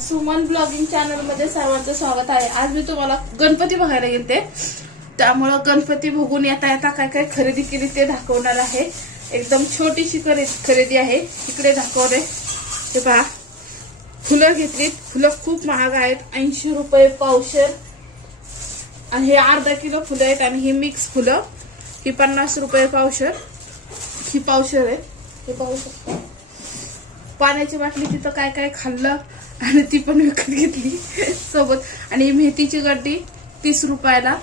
Suman blogging चॅनलमध्ये सर्वांचं स्वागत आहे. आज मी तुम्हाला गणपती बघायला गेलते त्यामुळं गणपती बघून येता येता काय काय खरेदी केली ते दाखवणार आहे. एकदम छोटीशी खरेदी आहे. इकडे दाखवले हे पहा. फुलं घेतलीत फुलं खूप महाग आहेत. ऐंशी रुपये पावशर. आणि हे अर्धा किलो फुलं आहेत आणि ही मिक्स फुलं. ही पन्नास रुपये पावशर. ही पावशर आहे. हे पाहू शकता. पाण्याची बाटली तिथं काय काय खाल्लं. आणि ती पण विकत घेतली सोबत. आणि मेथीची गड्डी तीस रुपयाला.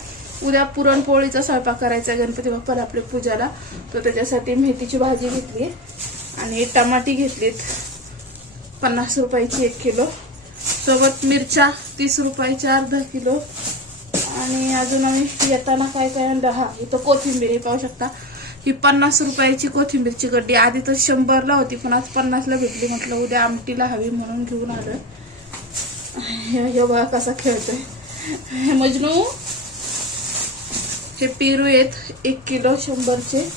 उद्या पुरणपोळीचा स्वयंपाक करायचा गणपती बाप्पाला आपल्या पूजाला. तर त्याच्यासाठी मेथीची भाजी घेतली आणि टमाटी घेतलीत. पन्नास रुपयाची एक किलो. सोबत मिरच्या तीस रुपयाच्या अर्धा किलो. आणि अजून आम्ही येताना काय काय आणलं? हा इथं कोथिंबीर पाहू शकता. ही पन्नास रुपयाची कोथिंबीरची गड्डी. आधी तर शंभरला होती पण आज पन्नासला भेटली. म्हटलं उद्या आमटीला हवी म्हणून घेऊन आलोय. हे बघा कसा खेळतोय. हे मजनू हे पेरू आहेत एक किलो शंभरचे.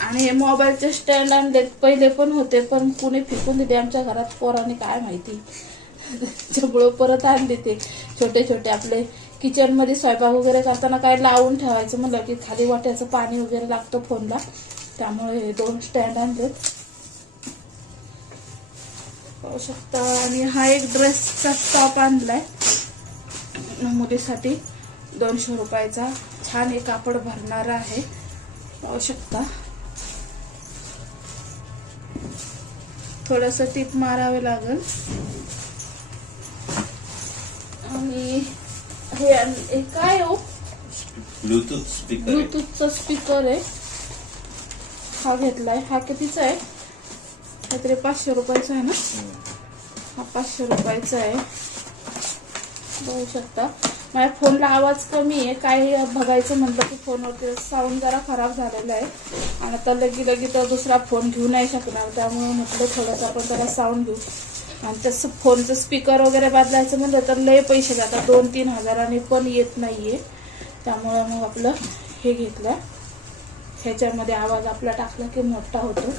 आणि हे मोबाईलचे स्टँड आणलेत. पहिले पण होते पण कुणी फेकून दिले आमच्या घरात? पोराने काय माहिती? त्याच्यामुळं परत आणले ते. छोटे छोटे आपले किचनमध्ये स्वयंपाक वगैरे करताना काय लावून ठेवायचं म्हणलं की खाली वाट्याचं पाणी वगैरे लागतं फोनला. त्यामुळे हे दोन स्टँड आणलेत. पाहू शकता. आणि हा एक ड्रेसचा टॉप आणलाय. मुलीसाठी दोनशे रुपयाचा. छान एक कापड भरणारा आहे. पाहू शकता. थोडस टीप मारावे लागेल. आणि हे हे काय हो? ब्लूटूथ स्पीकर ब्लूटूथचा स्पीकर आहे. हा घेतलाय. हा कितीचा आहे? काहीतरी पाचशे रुपयाचा आहे ना? हा पाचशे रुपयाचा आहे. बघू शकता. माझ्या फोनला आवाज कमी आहे काही बघायचं म्हटलं की फोनवरती साऊंड जरा खराब झालेला आहे. आणि आता लगी लगी तर दुसरा फोन घेऊ नाही शकणार त्यामुळे म्हटलं थोडंसं आपण त्याला साऊंड घेऊ आणि तसं फोनचं स्पीकर वगैरे बदलायचं म्हणलं तर लय पैसे जातात दोन तीन हजाराने पण येत नाहीये. त्यामुळं मग आपलं हे घेतलं. ह्याच्यामध्ये आवाज आपला टाकला की मोठा होतो.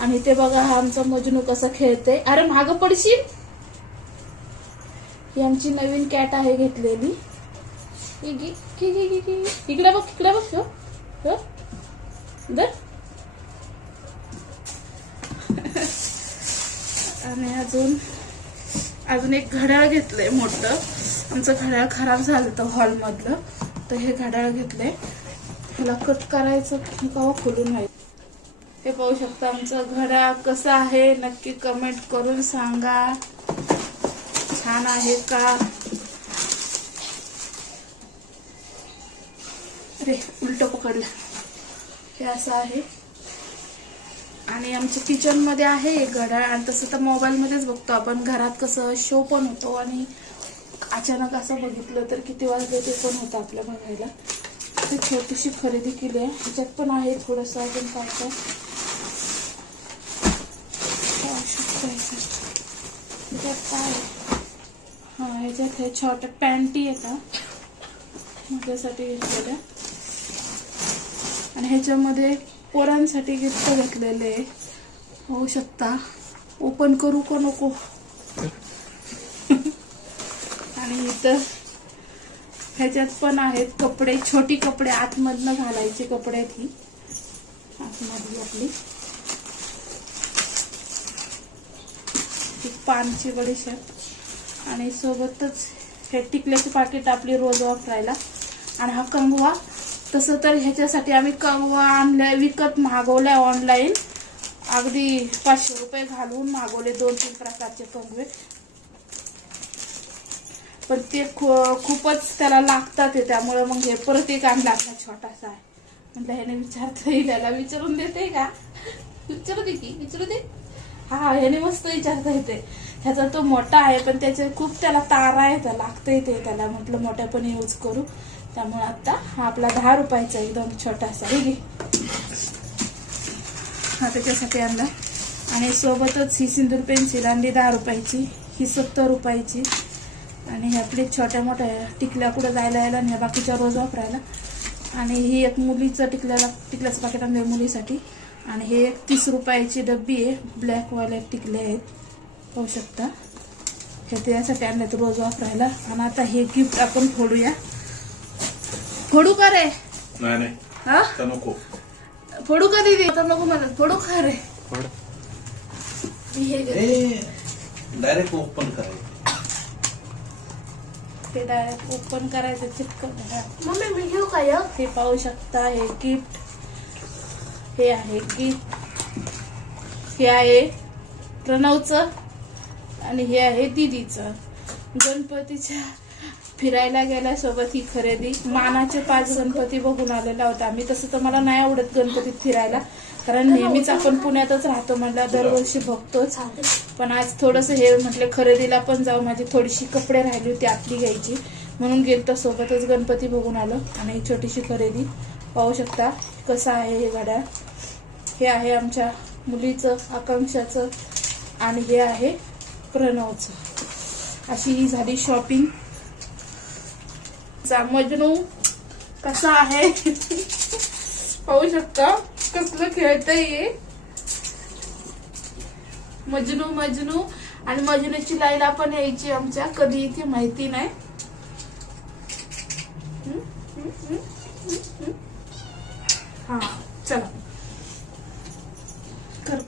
आणि ते बघा हा आमचा मजनू कसं खेळते अरे मागं पडशील? ही आमची नवीन कॅट आहे घेतलेली. इकडे बघ इकडे बघ दर. आणि अजून अजून एक घड्याळ घेतलंय मोठं. आमचं घड्याळ खराब झालं होतं हॉलमधलं. तर हे घड्याळ घेतलंय. ह्याला कट करायचं की खोलून नाही हे पाहू शकता आमचं घड्याळ कसं आहे. नक्की कमेंट करून सांगा. छान आहे का? रे उलट पकडलं. हे असं आहे. आणि आमच्या किचनमध्ये आहे एक घड्याळ आणि तसं तर मोबाईलमध्येच बघतो आपण. घरात कसं शो पण होतो आणि अचानक असं बघितलं तर किती वाजले ते पण होतं आपल्या बघायला. ते छोटीशी खरेदी केली आहे. ह्याच्यात पण आहे थोडस अजून काय काय. काय आहे? ह्याच्यात हे छोट्या पॅन्टी येतात माझ्यासाठी घेतलेल्या. आणि ह्याच्यामध्ये पोरांसाठी गिफ्ट घेतलेले. होऊ शकता. ओपन करू का नको? आणि इथं ह्याच्यात पण आहेत कपडे छोटी कपडे. आतमधनं घालायचे कपडे आहेत ही. आतमधली आपली. पानची बडीशेप आणि सोबतच हे टिकल्याची पाकिट आपली रोज वापरायला आणि हा कंगवा तसं तर ह्याच्यासाठी आम्ही कंगवा आणल्या विकत मागवलाय ऑनलाईन अगदी पाचशे रुपये घालून मागवले दोन तीन प्रकारचे कंगवे. पण ते खू- खूपच त्याला लागतात ते त्यामुळे मग हे परत एक आणला आपला छोटासा आहे. म्हटलं ह्याने विचारता येईल याला विचारून देते का? विचारू दे की विचारू दे. हा ह्याने मस्त विचारता येते. ह्याचा तो मोठा आहे पण त्याचे खूप त्याला तारा आहे त्या लागतंय ते. त्याला म्हटलं मोठ्यापणे यूज करू. त्यामुळे आता हा आपला दहा रुपयाचा एकदम छोटासा. हे घे. हा त्याच्यासाठी आणला. आणि सोबतच ही सिंदूर पेन्सिल आणली दहा रुपयाची. ही सत्तर रुपयाची. आणि हे आपली छोट्या मोठ्या टिकल्या कुठं जायला यायला आणि ह्या बाकीच्या रोज वापरायला. आणि ही एक मुलीचं टिकल्याला टिकल्याचं पाकिट आणलं मुलीसाठी. आणि हे एक तीस रुपयाची डब्बी आहे. ब्लॅक वाले टिकले आहेत. पाहू शकता. हे त्यासाठी आणल्यात रोज वापरायला. आणि आता हे गिफ्ट आपण फोडूया. फोडू का रे? नाही नाही. हा? नको. फोडू का दीदी? आता नको म्हणत. फोडू का रे? हे डायरेक्ट ओपन करायचं ते डायरेक्ट ओपन करायचं चिपकन मम्मी मी घेऊ का? हे पाहू शकता हे गिफ्ट हे आहे गिफ्ट हे आहे प्रणवचं आणि हे आहे दीदीचं. गणपतीच्या फिरायला गेल्यासोबत ही खरेदी. मानाचे पाच गणपती बघून आलेला होता आम्ही. तसं तर मला नाही आवडत गणपतीत फिरायला. कारण नेहमीच आपण पुण्यातच राहतो म्हणलं दरवर्षी बघतोच. पण आज थोडंसं हे म्हटलं खरेदीला पण जाऊ. माझी थोडीशी कपडे राहिली होती आतली घ्यायची. म्हणून गेलतो सोबतच गणपती बघून आलं. आणि ही छोटीशी खरेदी. पाहू शकता कसं आहे हे गाड्या हे आहे आमच्या मुलीचं आकांक्षाचं आणि हे आहे प्रणवचं. अशी ही झाली शॉपिंग मजनू कसा आहे? पाहू शकता कसलं खेळतंय हे. मजनू मजनू. आणि मजनूची लाईला पण यायची आमच्या. कधी इथे माहिती नाही. 嗯嗯嗯，好，这。